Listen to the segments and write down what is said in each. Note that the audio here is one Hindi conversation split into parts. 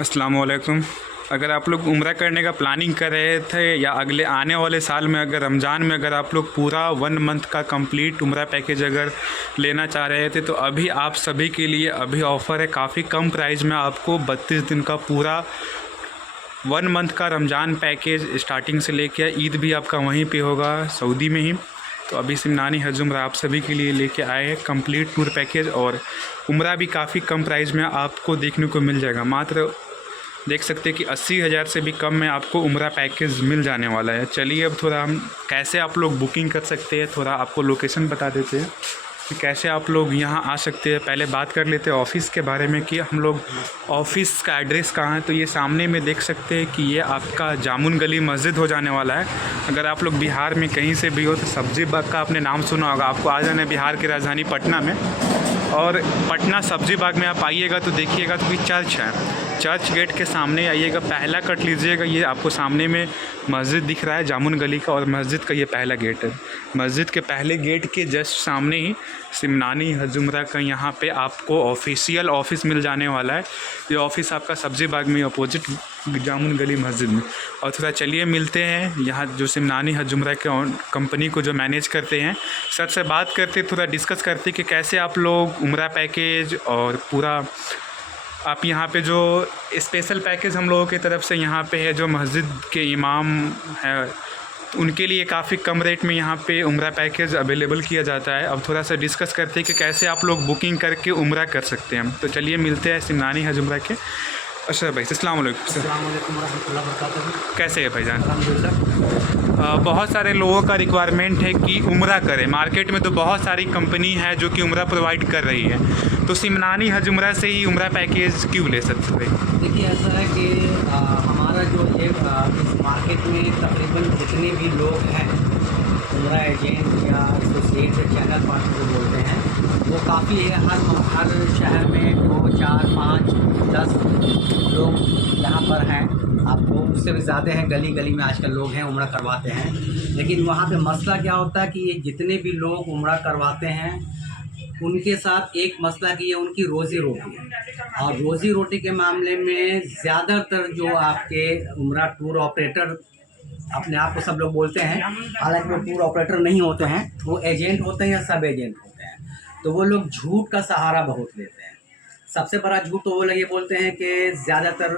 अस्सलामुअलैकुम। अगर आप लोग उम्रा करने का प्लानिंग कर रहे थे या अगले आने वाले साल में अगर रमज़ान में अगर आप लोग पूरा 1 मंथ का कंप्लीट उम्रा पैकेज अगर लेना चाह रहे थे तो अभी आप सभी के लिए अभी ऑफ़र है। काफ़ी कम प्राइस में आपको 32 दिन का पूरा 1 मंथ का रमज़ान पैकेज स्टार्टिंग से लेके ईद भी आपका वहीं पे होगा सऊदी में ही। तो अभी सिमनानी हज उम्रा आप सभी के लिए लेके आए हैं कंप्लीट टूर पैकेज, और उम्रा भी काफ़ी कम प्राइस में आपको देखने को मिल जाएगा। मात्र देख सकते हैं कि 80,000 से भी कम में आपको उम्रा पैकेज मिल जाने वाला है। चलिए अब थोड़ा हम कैसे आप लोग बुकिंग कर सकते हैं, थोड़ा आपको लोकेशन बता देते हैं कि कैसे आप लोग यहाँ आ सकते हैं। पहले बात कर लेते हैं ऑफ़िस के बारे में कि हम लोग ऑफ़िस का एड्रेस कहाँ है। तो ये सामने में देख सकते हैं कि ये आपका जामुन गली मस्जिद हो जाने वाला है। अगर आप लोग बिहार में कहीं से भी हो तो सब्जी बाग का आपने नाम सुना होगा। आपको आ जाना है बिहार की राजधानी पटना में, और पटना सब्जी बाग में आप आइएगा तो देखिएगा तो कोई चर्च है, चर्च गेट के सामने आइएगा, पहला कट लीजिएगा। ये आपको सामने में मस्जिद दिख रहा है जामुन गली का, और मस्जिद का ये पहला गेट है। मस्जिद के पहले गेट के जस्ट सामने ही सिमनानी हज उम्रा का यहाँ पे आपको ऑफिशियल ऑफिस मिल जाने वाला है। ये ऑफिस आपका सब्जी बाग में अपोजिट जामुन गली मस्जिद में। और थोड़ा चलिए मिलते हैं यहाँ जो सिमनानी हज उम्रा के कंपनी को जो मैनेज करते हैं सर से बात करते, थोड़ा डिस्कस करते कि कैसे आप लोग उम्रा पैकेज और पूरा आप यहाँ पे जो स्पेशल पैकेज हम लोगों की तरफ से यहाँ पे है, जो मस्जिद के इमाम है उनके लिए काफ़ी कम रेट में यहाँ पे उम्रा पैकेज अवेलेबल किया जाता है। अब थोड़ा सा डिस्कस करते हैं कि कैसे आप लोग बुकिंग करके उम्रा कर सकते हैं। तो चलिए मिलते हैं सिमनानी हज उम्रा के। अच्छा भाई, अस्सलाम वालेकुम सर। अस्सलाम वालेकुम रहमतुल्लाहि व बरकातहू। कैसे है भाईजान? अल्हम्दुलिल्लाह। बहुत सारे लोगों का रिक्वायरमेंट है कि उम्रा करें। मार्केट में तो बहुत सारी कंपनी है जो कि उम्रा प्रोवाइड कर रही है, तो सिमनानी हज उम्रा से ही उम्रा पैकेज क्यों ले सकते हैं? देखिए ऐसा है कि हमारा जो ये इस मार्केट में तकरीबन जितने भी लोग हैं उम्रा एजेंट या एसोसिएट या चैनल पार्टनर जो बोलते हैं वो काफ़ी है। हर शहर में 2, 4, 5, 10 लोग यहाँ पर हैं। आपको उससे भी ज़्यादा हैं, गली गली में आजकल लोग हैं उम्रा करवाते हैं। लेकिन वहाँ पे मसला क्या होता है कि ये जितने भी लोग उम्रा करवाते हैं उनके साथ एक मसला कि ये उनकी रोज़ी रोटी है। और रोज़ी रोटी के मामले में ज़्यादातर जो आपके उम्रा टूर ऑपरेटर अपने आप को सब लोग बोलते हैं, हालांकि वो टूर ऑपरेटर नहीं होते हैं, वो एजेंट होते हैं या सब एजेंट होते हैं। तो वो लोग झूठ का सहारा बहुत लेते हैं। सबसे बड़ा झूठ तो वो लोग ये बोलते हैं कि ज़्यादातर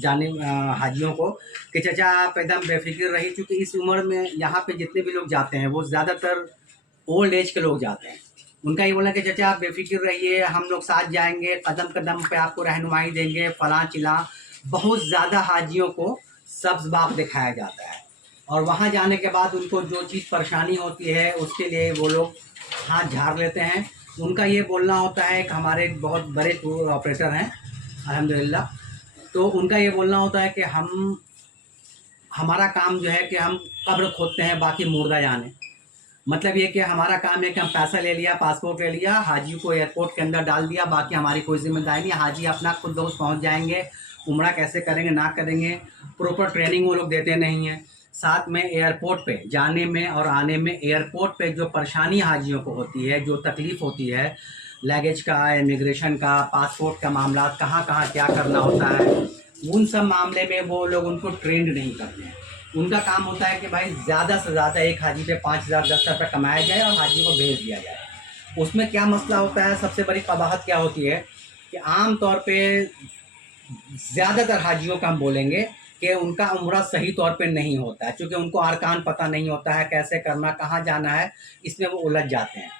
जाने हाजियों को कि चाचा आप एकदम बेफिक्र रहिए, क्योंकि इस उम्र में यहाँ पे जितने भी लोग जाते हैं वो ज़्यादातर ओल्ड एज के लोग जाते हैं। उनका ये बोलना कि चाचा आप बेफिक्र रहिए, हम लोग साथ जाएंगे, कदम कदम पे आपको रहनुमाई देंगे, फलां चिलां। बहुत ज़्यादा हाजियों को सब्ज़ बाग दिखाया जाता है, और वहाँ जाने के बाद उनको जो चीज़ परेशानी होती है उसके लिए वो लोग हाथ झाड़ लेते हैं। उनका ये बोलना होता है कि हमारे एक बहुत बड़े टूर ऑपरेटर हैं अल्हम्दुलिल्लाह, तो उनका ये बोलना होता है कि हमारा काम जो है कि हम कब्र खोदते हैं, बाकी मुर्दा जाने। मतलब ये कि हमारा काम है कि हम पैसा ले लिया, पासपोर्ट ले लिया, हाजी को एयरपोर्ट के अंदर डाल दिया, बाकी हमारी कोई जिम्मेदारी नहीं। हाजी अपना खुद दोस्त पहुंच जाएंगे, उम्रा कैसे करेंगे ना करेंगे, प्रॉपर ट्रेनिंग वो लोग देते नहीं हैं। साथ में एयरपोर्ट पे जाने में और आने में एयरपोर्ट पे जो परेशानी हाजियों को होती है, जो तकलीफ़ होती है, लगेज का, इमिग्रेशन का, पासपोर्ट का मामला, कहाँ कहाँ क्या करना होता है, उन सब मामले में वो लोग उनको ट्रेंड नहीं करते हैं। उनका काम होता है कि भाई ज़्यादा से ज़्यादा एक हाजी पे 5,000 10,000 रुपये कमाया जाए और हाजी को भेज दिया जाए। उसमें क्या मसला होता है, सबसे बड़ी कबाहत क्या होती है कि आम तौर पे ज़्यादातर हाजियों का हम बोलेंगे कि उनका उम्रा सही तौर पे नहीं होता है, क्योंकि उनको अरकान पता नहीं होता है, कैसे करना, कहाँ जाना है, इसमें वो उलझ जाते हैं।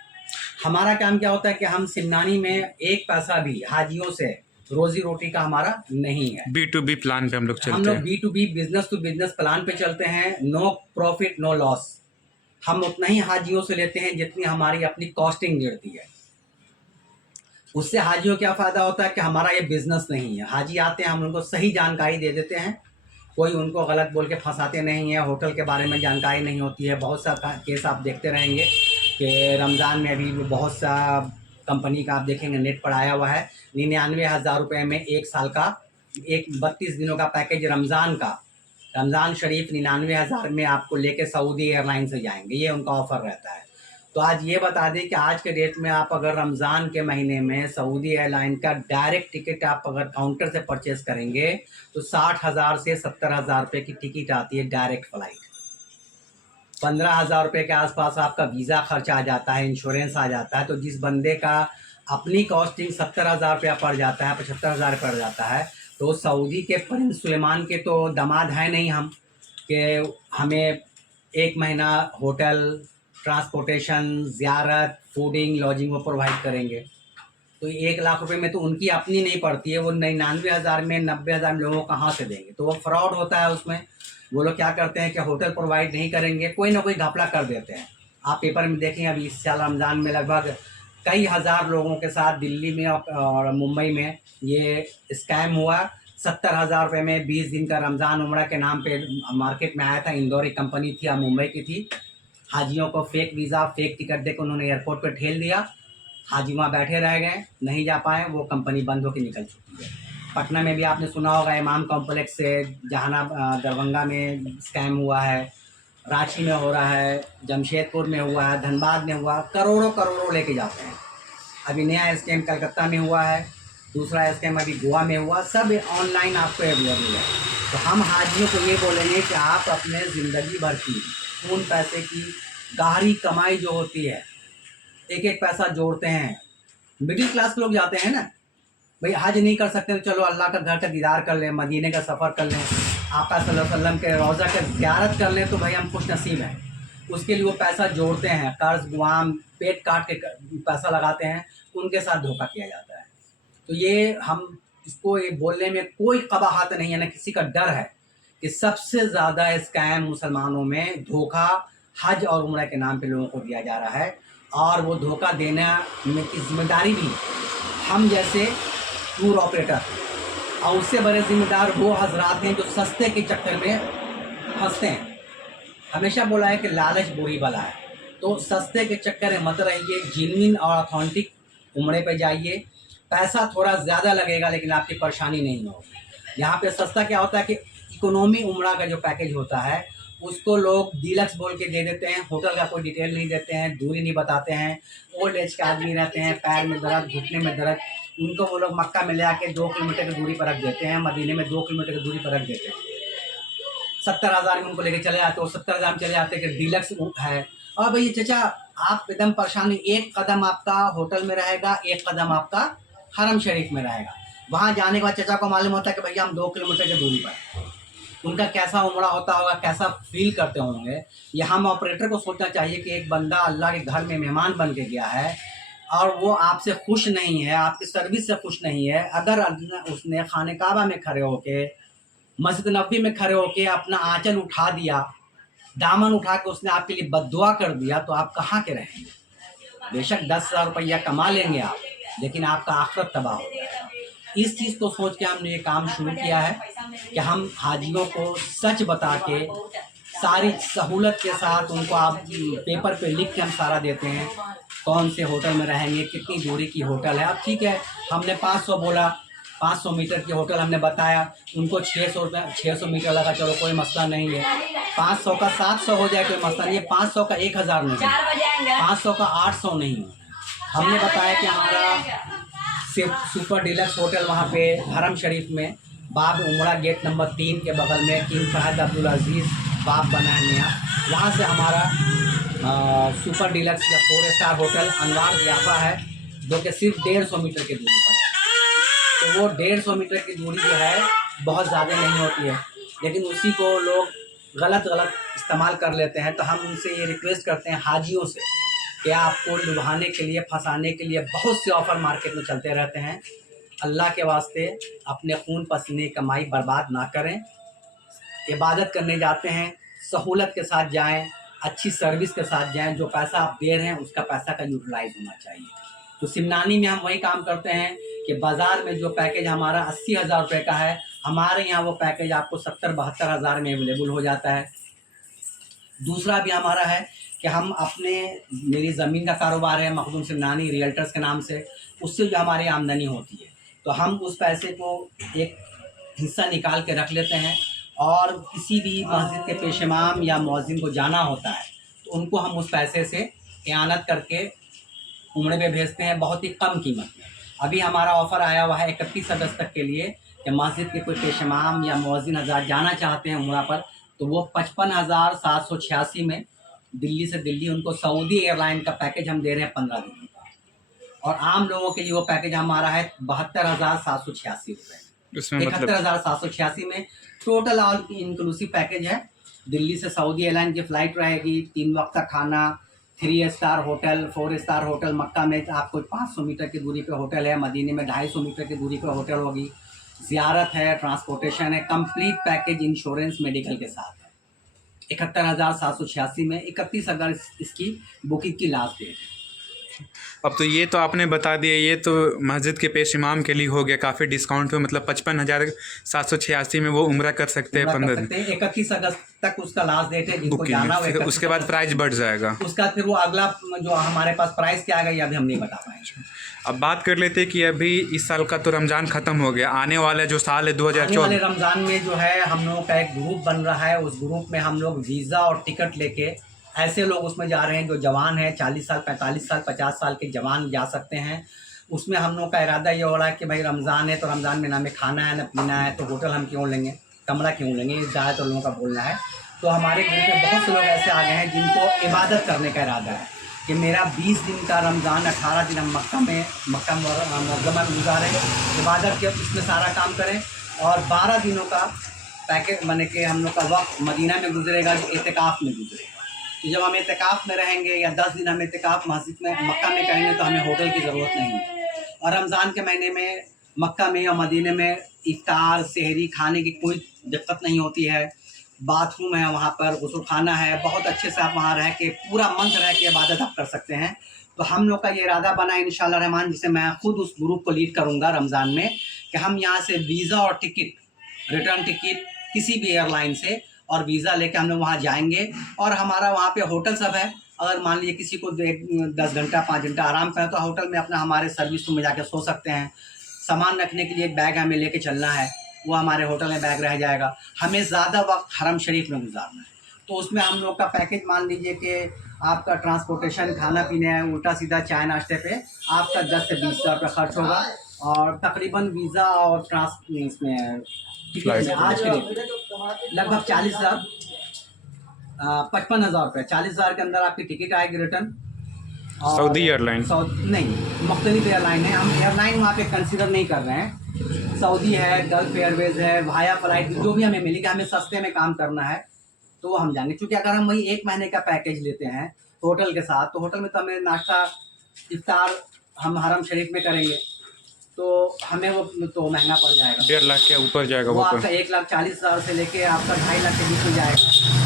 हमारा काम क्या होता है कि हम सिमनानी में एक पैसा भी हाजियों से रोजी रोटी का हमारा नहीं है। B2B प्लान पे हम लोग हम चलते लोग हैं। B2B business to business plan पे चलते हैं। No profit no loss. हम उतना ही हाजियों से लेते हैं जितनी हमारी अपनी कॉस्टिंग गिरती है। उससे हाजियों को क्या फ़ायदा होता है कि हमारा ये बिज़नेस नहीं है। हाजी आते हैं, हम उनको सही जानकारी दे देते हैं, कोई उनको गलत बोल के फंसाते नहीं है। होटल के बारे में जानकारी नहीं होती है। बहुत सा केस आप देखते रहेंगे कि रमज़ान में अभी बहुत सा कंपनी का आप देखेंगे नेट पर आया हुआ है, 99,000 रुपये में 1 साल का, एक 32 दिनों का पैकेज रमज़ान का, रमज़ान शरीफ 99,000 में आपको लेके सऊदी एयरलाइन से जाएंगे, ये उनका ऑफ़र रहता है। तो आज ये बता दें कि आज के डेट में आप अगर रमज़ान के महीने में सऊदी एयरलाइन का डायरेक्ट टिकट आप अगर काउंटर से परचेज़ करेंगे तो 60,000 से 70,000 रुपये की टिकट आती है डायरेक्ट फ़्लाइट। 15,000 रुपये के आसपास आपका वीज़ा खर्च आ जाता है, इंश्योरेंस आ जाता है। तो जिस बंदे का अपनी कॉस्टिंग 70,000 रुपया पड़ जाता है, 75,000 पड़ जाता है, तो सऊदी के प्रिंस सुलेमान के तो दामाद हैं नहीं हम कि हमें 1 महीना होटल, ट्रांसपोर्टेशन, ज़ियारत, फूडिंग, लॉजिंग वो प्रोवाइड करेंगे। तो 1 लाख रुपए में तो उनकी अपनी नहीं पड़ती है, वो 99,000 में 90,000 में लोगों को कहाँ से देंगे। तो वो फ्रॉड होता है उसमें। वो लोग क्या करते हैं कि होटल प्रोवाइड नहीं करेंगे, कोई ना कोई घपला कर देते हैं। आप पेपर में देखें अभी इस साल रमज़ान में लगभग कई हज़ार लोगों के साथ दिल्ली में और मुंबई में ये स्कैम हुआ। 70,000 रुपये में 20 दिन का रमज़ान उम्रा के नाम पे मार्केट में आया था। इंदौर की कंपनी थी या मुंबई की थी। हाजियों को फेक वीज़ा, फेक टिकट देकर उन्होंने एयरपोर्ट पर ठेल दिया। हाजी वहाँ बैठे रह गए, नहीं जा पाए, वो कंपनी बंद होकर निकल चुकी है। पटना में भी आपने सुना होगा इमाम कॉम्प्लेक्स से दरभंगा में स्कैम हुआ है, रांची में हो रहा है, जमशेदपुर में हुआ है, धनबाद में हुआ, करोड़ों करोड़ों लेके जाते हैं। अभी नया स्कैम कलकत्ता में हुआ है, दूसरा स्कैम अभी गोवा में हुआ। सब ऑनलाइन आपको अवेलेबल है। तो हम हाजियों को ये बोलेंगे कि आप अपने ज़िंदगी भर की खून पैसे की गहरी कमाई जो होती है, एक एक पैसा जोड़ते हैं। मिडिल क्लास के लोग जाते हैं ना भाई, हज नहीं कर सकते तो चलो अल्लाह का घर का दीदार कर लें, मदीने का सफ़र कर लें, आका सल्लल्लाहु अलैहि वसल्लम के रोज़ा का ज़ियारत कर लें, तो भाई हम खुश नसीब हैं। उसके लिए वो पैसा जोड़ते हैं, कर्ज गुआम पेट काट के पैसा लगाते हैं, उनके साथ धोखा किया जाता है। तो ये हम इसको ये बोलने में कोई कबाहत नहीं है, ना किसी का डर है कि सबसे ज़्यादा स्कैम मुसलमानों में धोखा हज और उम्रा के नाम पे लोगों को दिया जा रहा है। और वो धोखा देने में की जिम्मेदारी भी हम जैसे टूर ऑपरेटर और उससे बड़े जिम्मेदार वो हजरात हैं जो सस्ते के चक्कर में फंसते हैं। हमेशा बोला है कि लालच बुरी बला है, तो सस्ते के चक्कर में मत रहिए, जेन्युइन और ऑथेंटिक उम्रे पे जाइए। पैसा थोड़ा ज़्यादा लगेगा लेकिन आपकी परेशानी नहीं होगी। यहाँ पे सस्ता क्या होता है कि इकोनॉमी उम्रा का जो पैकेज होता है उसको लोग डीलक्स बोल के दे देते हैं, होटल का कोई डिटेल नहीं देते हैं, दूरी नहीं बताते हैं। ओल्ड एज के आदमी रहते हैं, पैर में दर्द, घुटने में दर्द, उनको वो लोग मक्का में ले आके 2 किलोमीटर की दूरी पर रख देते हैं, मदीने में 2 किलोमीटर की दूरी पर रख देते हैं। 70,000 में उनको लेके चले जाते हो, 70,000 में चले जाते हैं कि डीलक्स है। और भाई चाचा आप एकदम परेशान, एक कदम आपका होटल में रहेगा, एक कदम आपका हरम शरीफ में रहेगा। वहाँ जाने के बाद चाचा को मालूम होता है कि भैया हम 2 किलोमीटर की दूरी पर। उनका कैसा उमड़ा होता होगा, कैसा फील करते होंगे। ये हम ऑपरेटर को सोचना चाहिए कि एक बंदा अल्लाह के घर में मेहमान बन के गया है और वो आपसे खुश नहीं है, आपकी सर्विस से खुश नहीं है। अगर उसने खाने काबा में खड़े होके, मस्जिद नबी में खड़े होके अपना आंचल उठा दिया, दामन उठा के उसने आपके लिए बद्दुआ कर दिया, तो आप कहाँ के रहेंगे। बेशक 10,000 रुपया कमा लेंगे आप, लेकिन आपका आखिरत तबाह हो जाएगा। इस चीज़ को सोच के हमने ये काम शुरू किया है कि हम हाजियों को सच बता के सारी सहूलत के साथ उनको आप पेपर पे लिख के हम सारा देते हैं, कौन से होटल में रहेंगे, कितनी दूरी की होटल है। अब ठीक है, हमने 500 बोला, 500 मीटर की होटल हमने बताया, उनको 600 मीटर लगा, चलो कोई मसला नहीं है। 500 का 700 हो जाए कोई मसला नहीं है, 500 का 1000 नहीं है, 500 का 800 नहीं है। हमने बताया कि हमारा सुपर डीलक्स होटल वहाँ पे हरम शरीफ में बाब उमरा गेट नंबर 3 के बगल में किंग फहद अब्दुल अजीज़ बाब बना है नया, वहाँ से हमारा सुपर डीलक्स या 4 स्टार होटल अनवार ज़ियाफ़ा है, जो कि सिर्फ 150 मीटर की दूरी पर है। तो वो 150 मीटर की दूरी जो है बहुत ज़्यादा नहीं होती है, लेकिन उसी को लोग गलत इस्तेमाल कर लेते हैं। तो हम उनसे ये रिक्वेस्ट करते हैं हाजियों से कि आपको लुभाने के लिए, फंसाने के लिए बहुत से ऑफ़र मार्केट में चलते रहते हैं। अल्लाह के वास्ते अपने खून पसीने कमाई बर्बाद ना करें। इबादत करने जाते हैं, सहूलत के साथ जाएं, अच्छी सर्विस के साथ जाएं। जो पैसा आप दे रहे हैं उसका पैसा का यूटिलाइज होना चाहिए। तो सिमनानी में हम वही काम करते हैं कि बाज़ार में जो पैकेज हमारा 80,000 रुपये का है, हमारे यहाँ वो पैकेज आपको 70-72 हज़ार में अवेलेबल हो जाता है। दूसरा भी हमारा है कि हम अपने, मेरी ज़मीन का कारोबार है मखदूम सिमनानी रियल्टर्स के नाम से, उससे जो हमारी आमदनी होती है तो हम उस पैसे को एक हिस्सा निकाल के रख लेते हैं। और किसी भी मस्जिद के पेशेमाम या मौज़िन को जाना होता है तो उनको हम उस पैसे से एआनत करके उम्रे पे भेजते हैं बहुत ही कम कीमत में। अभी हमारा ऑफ़र आया हुआ है 31 अगस्त तक के लिए कि मस्जिद के कोई पेशमाम या मुअज्जिन हज़रात जाना चाहते हैं उम्रा पर, तो वो 55,786 में दिल्ली से दिल्ली उनको सऊदी एयरलाइन का पैकेज हम दे रहे हैं 15 दिन का, और आम लोगों के लिए वो पैकेज हमारा है 72,786 रुपये। उसमें मतलब 71,786 में टोटल ऑल इंक्लूसिव पैकेज है। दिल्ली से सऊदी एयरलाइन की फ़्लाइट रहेगी, 3 वक्त का खाना, 3 स्टार होटल, 4 स्टार होटल। मक्का में आपको 500 मीटर की दूरी पे होटल है, मदीने में 250 मीटर की दूरी पे होटल होगी, ज़ियारत है, ट्रांसपोर्टेशन है, कंप्लीट पैकेज इंश्योरेंस मेडिकल के साथ है। 71,786 में 31 अगस्त इसकी बुकिंग की लास्ट डेट है। अब तो ये तो आपने बता दिया, ये तो मस्जिद के पेश इमाम के लिए हो गया काफ़ी डिस्काउंट पे, मतलब 55,786 में वो उम्रा कर सकते हैं 15 दिन। 31 अगस्त तक उसका लास्ट डेट है जिनको बुकिंग जाना है, हो। फिर उसके बाद प्राइस बढ़ जाएगा। उसका फिर वो अगला जो हमारे पास प्राइस क्या आएगा ये अभी हम नहीं बता पाएंगे। अब बात कर लेते हैं कि अभी इस साल का तो रमज़ान ख़त्म हो गया, आने वाला जो साल है आने वाले 2024। रमज़ान में जो है हम लोगों का एक ग्रुप बन रहा है, उस ग्रुप में हम लोग वीज़ा और टिकट लेके ऐसे लोग उसमें जा रहे हैं जो जवान हैं, 40 साल 45 साल 50 साल के जवान जा सकते हैं। उसमें हम लोग का इरादा ये हो रहा है कि भाई रमज़ान है तो रमज़ान में ना हमें खाना है ना पीना है, तो होटल हम क्यों लेंगे, कमरा क्यों लेंगे, ज़्यादातर लोगों का बोलना है। तो हमारे ग्रुप में बहुत से लोग ऐसे आ गए हैं जिनको इबादत करने का इरादा है कि मेरा 20 दिन का रमज़ान, 18 दिन हम मक्का मुअज़्ज़मा में गुजारें, इबादत के इसमें सारा काम करें, और 12 दिनों का पैकेज माने कि हम लोग का वक्त मदीना में गुजरेगा जो एतिकाफ़ में गुजरेगा। तो जब हम एतिकाफ़ में रहेंगे या 10 दिन हम एतिकाफ़ मस्जिद में मक्का में करेंगे तो हमें होटल की ज़रूरत नहीं है। और रमज़ान के महीने में मक्का में या मदीने में इफ्तार सहरी खाने की कोई दिक्कत नहीं होती है, बाथरूम है वहाँ पर, गुस्ल खाना है, बहुत अच्छे से आप वहाँ रह के पूरा मंथ रह के इबादत आप कर सकते हैं। तो हम लोग का ये इरादा बना है इंशाअल्लाह रहमान, जिसे मैं खुद उस ग्रुप को लीड करूँगा रमज़ान में, कि हम यहाँ से वीज़ा और टिकट, रिटर्न टिकट किसी भी एयरलाइन से और वीज़ा लेके हम लोग वहाँ जाएंगे, और हमारा वहाँ पे होटल सब है। अगर मान लीजिए किसी को 10 घंटा 5 घंटा आराम करना तो होटल में अपना हमारे सर्विस रूम में जाकर सो सकते हैं। सामान रखने के लिए एक बैग हमें लेके चलना है, वो हमारे होटल में बैग रह जाएगा। हमें ज़्यादा वक्त हरम शरीफ में गुजारना है, तो उसमें हम लोग का पैकेज मान लीजिए कि आपका ट्रांसपोर्टेशन, खाना पीने है, उल्टा सीधा चाय नाश्ते पे आपका 10 से 20 हज़ार रुपये खर्च होगा, और तकरीबन वीज़ा और इसमें टिकट में आज के लिए लगभग 40,000 55,000 रुपये, 40,000 के अंदर आपकी टिकट आएगी रिटर्न। सऊदी एयरलाइन नहीं, मुख्तलिफ एयरलाइन है, हम एयरलाइन वहाँ पे कंसिडर नहीं कर रहे हैं। सऊदी है, गल्फ एयरवेज़ है, वाया फ्लाइट, जो भी हमें मिलेगा, हमें सस्ते में काम करना है तो वो हम जाएंगे। क्योंकि अगर हम वही 1 महीने का पैकेज लेते हैं होटल के साथ, तो होटल में तो हमें नाश्ता इफ्तार हम हरम शरीफ में करेंगे तो हमें वो तो महंगा पड़ जाएगा, 1.5 लाख के ऊपर जाएगा वो वो आपका 1,40,000 से लेके आपका 2.5 लाख के बीच में जाएगा।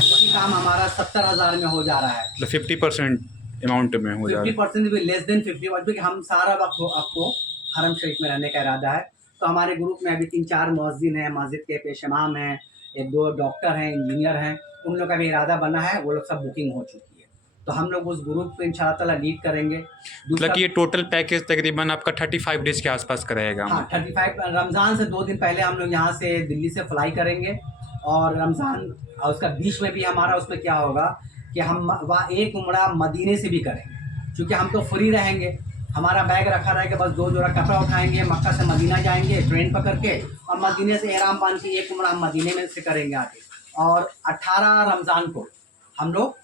वही काम हमारा 70,000 में हो जा रहा है, मतलब 50% अमाउंट में हो जा रहा है। 50% भी लेस देन 50, क्योंकि हम सारा वक्त आपको हरम शरीफ में रहने का इरादा है। तो हमारे ग्रुप में अभी 3-4 मुअज्जिन हैं, मस्जिद के पेश इमाम हैं, 1-2 डॉक्टर हैं, इंजीनियर हैं, उन लोग का भी इरादा बना है, वो लोग सब बुकिंग हो चुकी है। तो हम लोग उस ग्रुप को इंशाअल्लाह ताला लीड करेंगे। मतलब कि ये टोटल पैकेज तकरीबन आपका 35 डेज के आसपास का रहेगा। हाँ, 35 रमज़ान से 2 दिन पहले हम लोग यहाँ से दिल्ली से फ्लाई करेंगे, और रमज़ान और उसका बीच में भी हमारा उसमें क्या होगा कि हम वहाँ एक उम्रा मदीने से भी करेंगे, क्योंकि हम तो फ्री रहेंगे, हमारा बैग रखा रहेगा, बस 2 जोड़ा कपड़ा उठाएंगे, मक्का से मदीना जाएंगे ट्रेन पकड़ के, और मदीने से एहराम बांध के एक उम्रा हम मदीने में से करेंगे आगे, और 18 रमज़ान को हम लोग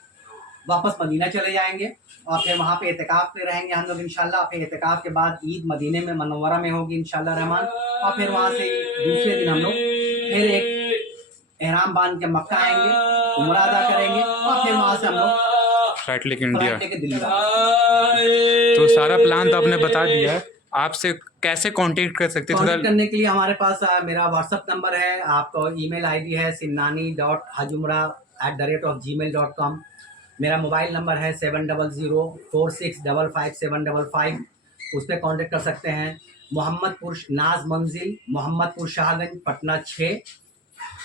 वापस मदीना चले जाएंगे, और फिर वहाँ पे एतिकाफ़ पे रहेंगे हम लोग इंशाल्लाह। फिर एतिकाफ़ के बाद ईद मदीने में मनव्वरा में होगी इंशाल्लाह रहमान, और फिर वहाँ से दूसरे दिन हम लोग फिर एक एहराम बांध के मक्का आएंगे, उम्रा अदा करेंगे, और फिर वहाँ से हम लोग फ्लाइट लेके इंडिया। दिल्ली। तो सारा प्लान तो आपने बता दिया है, आपसे कैसे कांटेक्ट कर सकते हैं थोड़ा? कांटेक्ट करने के लिए हमारे पास मेरा व्हाट्सअप नंबर है, आपका ईमेल आईडी है sinani.hajumra@gmail.com। मेरा मोबाइल नंबर है 7004655755, उस पर कॉन्टेक्ट कर सकते हैं। मोहम्मदपुर नाज मंजिल, मोहम्मदपुर शाहगंज, पटना 6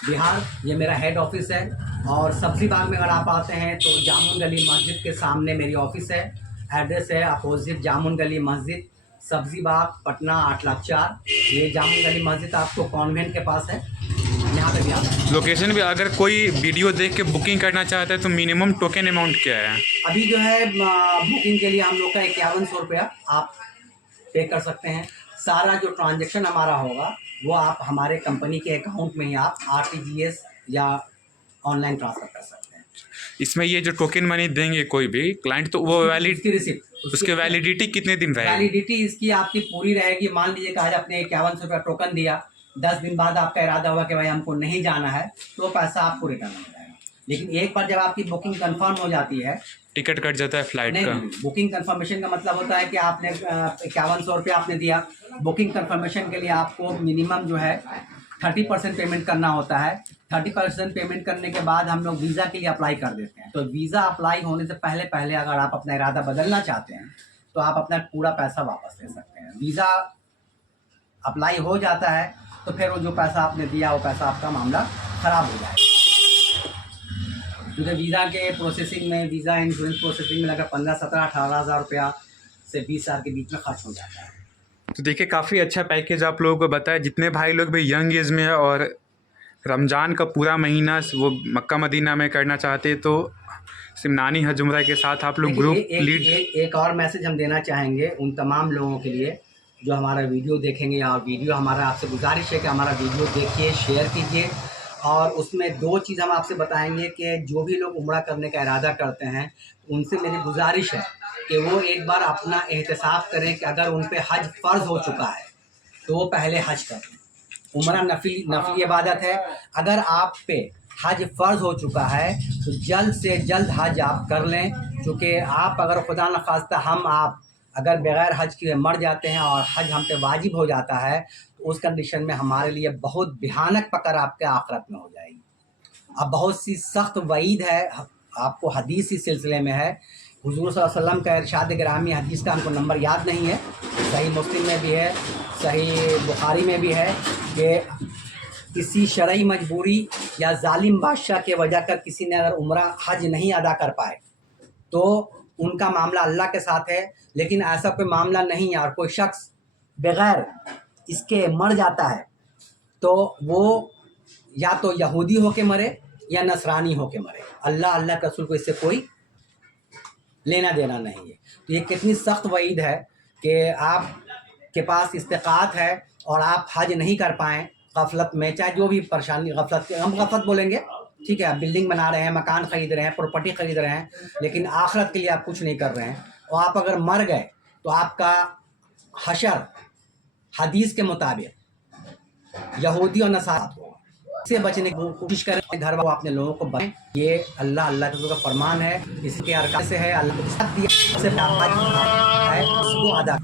बिहार, ये मेरा हेड ऑफिस है। और सब्जी बाग में अगर आप आते हैं तो जामुन गली मस्जिद के सामने मेरी ऑफिस है, एड्रेस है अपोजिट जामुन गली मस्जिद, सब्जी बाग, पटना 804। ये जामुन गली मस्जिद आपको कॉन्वेंट के पास है, यहाँ पे भी आ सकते हैं। लोकेशन भी, अगर कोई वीडियो देख के बुकिंग करना चाहता है तो मिनिमम टोकन अमाउंट क्या है? अभी जो है बुकिंग के लिए हम लोग का 5100 रुपया आप पे कर सकते हैं। सारा जो ट्रांजेक्शन हमारा होगा वो आप हमारे कंपनी के अकाउंट में ही आप RTGS या ऑनलाइन ट्रांसफ़र कर सकते हैं। इसमें ये जो टोकन मनी देंगे कोई भी क्लाइंट, तो वो वैलिड, उसकी रिसिप्ट, उसके वैलिडिटी कितने दिन रहेगी? वैलिडिटी इसकी आपकी पूरी रहेगी। मान लीजिए कि आज आपने 5100 रुपया टोकन दिया, 10 दिन बाद आपका इरादा हुआ कि भाई हमको नहीं जाना है, तो पैसा आपको रिटर्न हो जाएगा। लेकिन एक बार जब आपकी बुकिंग कंफर्म हो जाती है, टिकट कट जाता है फ्लाइट का? नहीं, बुकिंग कंफर्मेशन का मतलब होता है कि आपने 5100 रुपया आपने दिया, बुकिंग कंफर्मेशन के लिए आपको मिनिमम जो है 30% पेमेंट करना होता है। 30% पेमेंट करने के बाद हम लोग वीज़ा के लिए अप्लाई कर देते हैं। तो वीज़ा अप्लाई होने से पहले पहले अगर आप अपना इरादा बदलना चाहते हैं तो आप अपना पूरा पैसा वापस ले सकते हैं। वीज़ा अप्लाई हो जाता है तो फिर वो जो पैसा आपने दिया वो पैसा आपका मामला ख़राब हो जाएगा। क्योंकि वीज़ा के प्रोसेसिंग में, वीज़ा इंश्योरेंस प्रोसेसिंग में लगा 15, 17, 18 हज़ार रुपया से 20 हज़ार के बीच में खर्च हो जाता है। तो देखिए काफ़ी अच्छा पैकेज आप लोगों को बताया। जितने भाई लोग भी यंग एज में है और रमज़ान का पूरा महीना वो मक्का मदीना में करना चाहते हैं तो सिमनानी हज उम्रा के साथ आप लोग ग्रुप लीड। एक और मैसेज हम देना चाहेंगे उन तमाम लोगों के लिए जो हमारा वीडियो देखेंगे, और वीडियो हमारा आपसे गुजारिश है कि हमारा वीडियो देखिए, शेयर कीजिए। और उसमें 2 चीज़ हम आपसे बताएंगे कि जो भी लोग उम्रा करने का इरादा करते हैं उनसे मेरी गुजारिश है कि वो एक बार अपना एहतिसाब करें कि अगर उन पे हज फ़र्ज़ हो चुका है तो वो पहले हज करें। उम्रा नफली इबादत है। अगर आप पे हज फ़र्ज़ हो चुका है तो जल्द से जल्द हज आप कर लें, क्योंकि आप अगर खुदा न खास्ता हम आप अगर बग़ैर हज किए मर जाते हैं और हज हम पे वाजिब हो जाता है तो उस कंडीशन में हमारे लिए बहुत भयानक पकड़ आपके आखिरत में हो जाएगी। अब बहुत सी सख्त वईद है, आपको हदीस इस सिलसिले में है। हुज़ूर सल्लल्लाहु अलैहि वसल्लम का इरशाद गिरामी हदीस का हमको नंबर याद नहीं है, सही मुस्लिम में भी है, सही बुखारी में भी है कि किसी शरई मजबूरी या जालिम बादशाह के वजह कर किसी ने अगर उम्रा हज नहीं अदा कर पाए तो उनका मामला अल्लाह के साथ है। लेकिन ऐसा कोई मामला नहीं है और कोई शख्स बग़ैर इसके मर जाता है तो वो या तो यहूदी होके मरे या नसरानी होके मरे, अल्लाह के रसूल को इससे कोई लेना देना नहीं है। तो ये कितनी सख्त वईद है कि आपके पास इस्तिक़ात है और आप हज नहीं कर पाएँ गफलत में, चाहे जो भी परेशानी, गफलत, हम गफलत बोलेंगे, ठीक है, आप बिल्डिंग बना रहे हैं, मकान ख़रीद रहे हैं, प्रॉपर्टी ख़रीद रहे हैं, लेकिन आखिरत के लिए आप कुछ नहीं कर रहे हैं और आप अगर मर गए तो आपका हशर हदीस के मुताबिक यहूदी और नसारा होगा। इससे बचने की कोशिश करें, घर वालों अपने लोगों को बचाएं। ये अल्लाह का फरमान है, इसके अरकान से है, अल्लाह के साथ दिया है उसको अदा